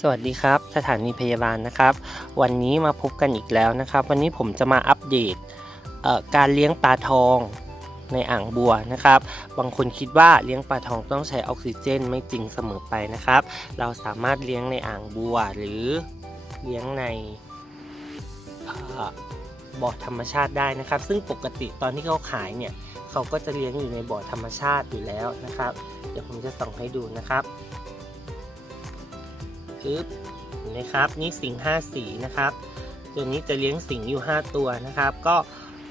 สวัสดีครับ สถานีพยาบาลนะครับ วันนี้มาพบกันอีกแล้วนะครับ วันนี้ผมจะมาอัปเดตเการเลี้ยงปลาทองในอ่างบัวนะครับ บางคนคิดว่าเลี้ยงปลาทองต้องใช้ออกซิเจนไม่จริงเสมอไปนะครับ เราสามารถเลี้ยงในอ่างบัวหรือเลี้ยงในบ่อธรรมชาติได้นะครับ ซึ่งปกติตอนที่เขาขายเนี่ยเขาก็จะเลี้ยงอยู่ในบ่อธรรมชาติอยู่แล้วนะครับ เดี๋ยวผมจะส่องให้ดูนะครับ ปึ๊บเห็นไหมครับ นี่สิงห้าสีนะครับ ตัวนี้จะเลี้ยงสิงอยู่ 5 ตัวนะครับ ก็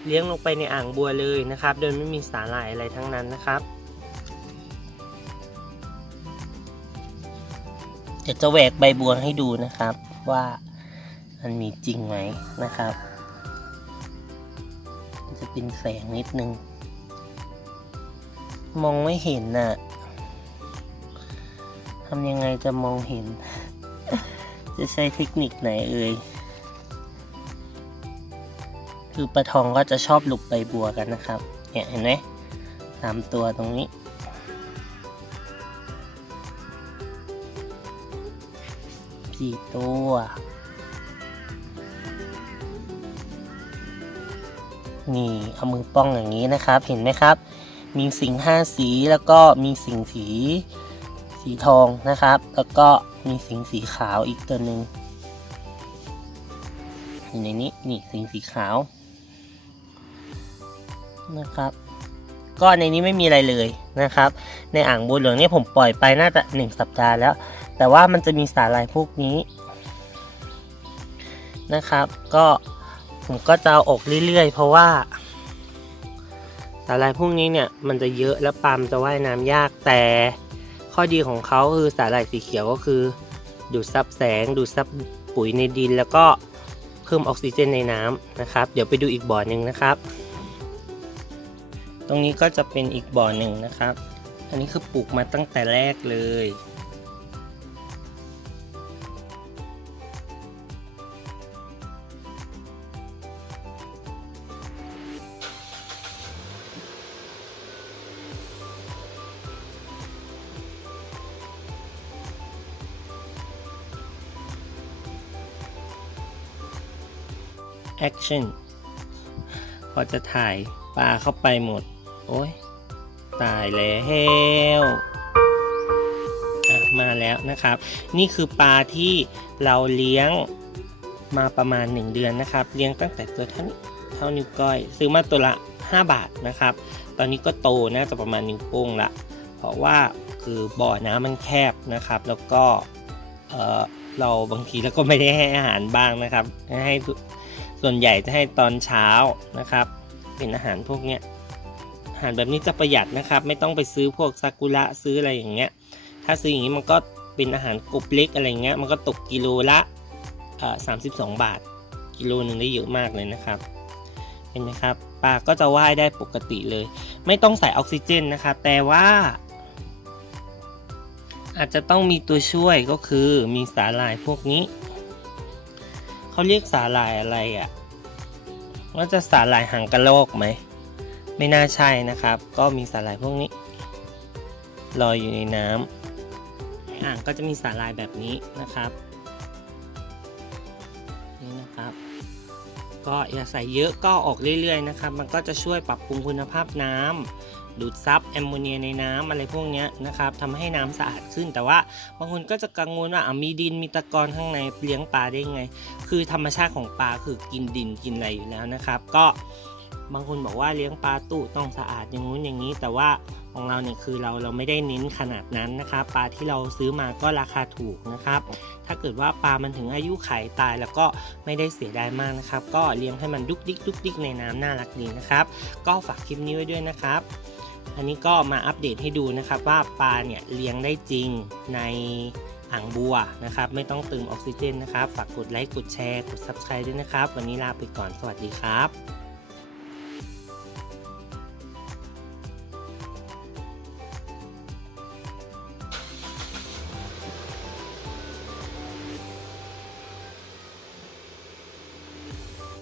เลี้ยงลงไปในอ่างบัวเลยนะครับ โดยไม่มีสาหร่ายอะไรทั้งนั้นนะครับ เดี๋ยวจะแหวกใบบัวให้ดูนะครับว่ามันมีจริงไหมนะครับ จะเป็นแสงนิดนึง มองไม่เห็นน่ะทำยังไงจะมองเห็น จะใช้เทคนิคไหนเอ่ย คือปลาทองก็จะชอบหลบใบบัวกันนะครับ เนี่ยเห็นไหมสามตัวตรงนี้สี่ตัวนี่เอามือป้องอย่างนี้นะครับ เห็นไหมครับ มีสิงห้าสีแล้วก็มีสิงสีสีทองนะครับ แล้วก็ มีสิงสีขาวอีกตัวหนึ่งอยู่ในนี้นี่สิงสีขาวนะครับ ก็ในนี้ไม่มีอะไรเลยนะครับ ในอ่างบัวหลวงนี่ผมปล่อยไปน่าจะหนึ่งสัปดาห์แล้ว แต่ว่ามันจะมีสาหร่ายพวกนี้นะครับ ก็ผมก็จะเอาออกเรื่อยๆ เพราะว่าสาหร่ายพวกนี้เนี่ยมันจะเยอะแล้วปลามจะว่ายน้ำยากแต่ ข้อดีของเขาคือสาหร่ายสีเขียวก็คือ ดูดซับแสง ดูดซับปุ๋ยในดิน แล้วก็เพิ่มออกซิเจนในน้ำนะครับ เดี๋ยวไปดูอีกบ่อหนึ่งนะครับ ตรงนี้ก็จะเป็นอีกบ่อหนึ่งนะครับ อันนี้คือปลูกมาตั้งแต่แรกเลย action พอจะถ่ายปลาเข้าไปหมด โอ้ยตายแล้วมาแล้วนะครับ นี่คือปลาที่เราเลี้ยงมาประมาณ 1 เดือนนะครับ เลี้ยงตั้งแต่ตัวเท่านี้เท่านิ้วก้อย ซื้อมาตัวละ 5 บาทนะครับ ตอนนี้ก็โตน่าจะประมาณนิ้วโป้งละ เพราะว่าคือบ่อน้ำมันแคบนะครับ แล้วก็เออเราบางทีเราก็ไม่ได้ให้อาหารบ้างนะครับ ให้ ส่วนใหญ่จะให้ตอนเช้านะครับ เป็นอาหารพวกเนี้ยอาหารแบบนี้จะประหยัดนะครับ ไม่ต้องไปซื้อพวกซากุระซื้ออะไรอย่างเงี้ย ถ้าซื้ออย่างนี้มันก็เป็นอาหารกบเล็กอะไรเงี้ยมันก็ตกกิโลละสามสิบสองบาท กิโลหนึ่งได้เยอะมากเลยนะครับเห็นไหมครับปลาก็จะว่ายได้ปกติเลย ไม่ต้องใส่ออกซิเจนนะครับ แต่ว่า อาจจะต้องมีตัวช่วยก็คือมีสาหร่ายพวกนี้ เขาเรียกสาหร่ายอะไรอะ่ะว่าจะสาหร่ายหางกระโลกไหม ไม่น่าใช่นะครับ ก็มีสาหร่ายพวกนี้ลอยอยู่ในน้ำอ่างก็จะมีสาหร่ายแบบนี้นะครับ นี่นะครับ ก็อย่าใส่เยอะก็ออกเรื่อยๆนะครับ มันก็จะช่วยปรับปรุงคุณภาพน้ำ ดูดซับแอมโมเนียในน้ำอะไรพวกนี้นะครับทำให้น้ำสะอาดขึ้น แต่ว่าบางคนก็จะกังวลว่าอะมีดินมีตะกอนข้างในเลี้ยงปลาได้ไง คือธรรมชาติของปลาคือกินดินกินอะไรอยู่แล้วนะครับ ก็บางคนบอกว่าเลี้ยงปลาตู้ต้องสะอาดอย่างงู้นอย่างนี้ แต่ว่าของเราเนี่ยคือเราเราไม่ได้เน้นขนาดนั้นนะครับปลาที่เราซื้อมาก็ราคาถูกนะครับ ถ้าเกิดว่าปลามันถึงอายุไขตายแล้วก็ไม่ได้เสียดายมากนะครับ ก็เลี้ยงให้มันดุกดิกดุกดิกในน้ำน่ารักดีนะครับ ก็ฝากคลิปนี้ไว้ด้วยนะครับ อันนี้ก็มาอัปเดตให้ดูนะครับว่าปลาเนี่ยเลี้ยงได้จริงในอ่างบัวนะครับ ไม่ต้องเติมออกซิเจนนะครับ ฝากกดไลค์กดแชร์กด Subscribe ด้วยนะครับ วันนี้ลาไปก่อนสวัสดีครับ